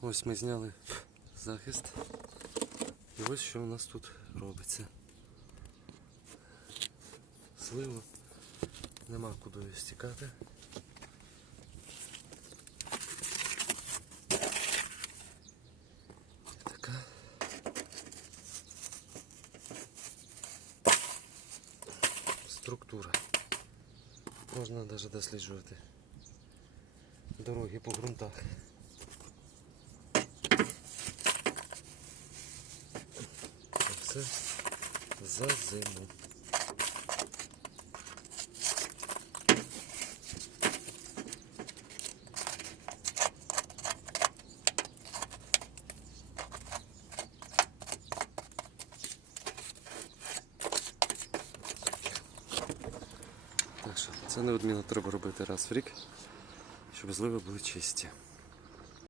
Ось ми зняли захист. І ось що у нас тут робиться. Сливо. Нема куди стікати. Така. Структура. Можна навіть досліджувати дороги по ґрунтах. Це за зиму. Так що це неодмінно треба робити раз в рік, щоб зливи були чисті.